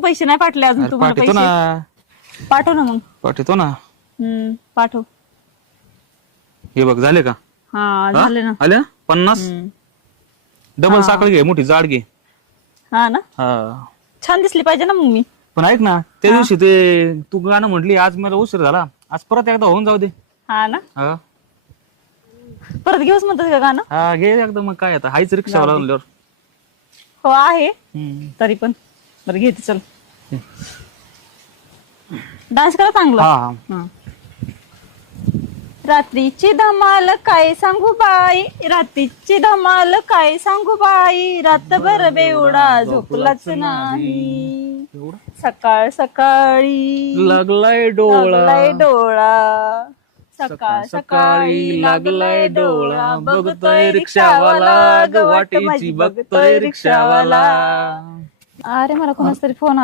पैसे नाही पाठले अजून अरे तुम्हाला पाठवतो पैसे ना, पाठव ना मग. पाठवतो ना. पाठव. हे बघ झाले का? हा झाले ना. आल्या 50. डबल साखर घे, मोठी जाड घे. हा ना, हा छान दिसली पाहिजे ना मग मी. पण ऐक ना, त्या दिवशी ते तू गाणं म्हटली, आज मला उशीर झाला, आज परत एकदा होऊन जाऊ दे. हा ना, हा परत घेऊच म्हणतात का गाणं? हा घे एकदा, मग काय आता हायच रिक्षावाला म्हणल्यावर. हो आहे तरी पण. बरं घेते चल. डान्स करा चांगला. हा हा. रात्रीची धमाल काय सांगू बाई, रात्रीची धमाल काय सांगू बाई, रातभर बेवडा झोपलाच नाही, सकाळ सकाळी लागलाय डोळा, लागलाय डोळा, सकाळ सकाळी लागलाय डोळा, बघतोय रिक्षावाला ग वाटेची बघतोय रिक्षावाला. अरे मला कोणाच तरी फोन आला.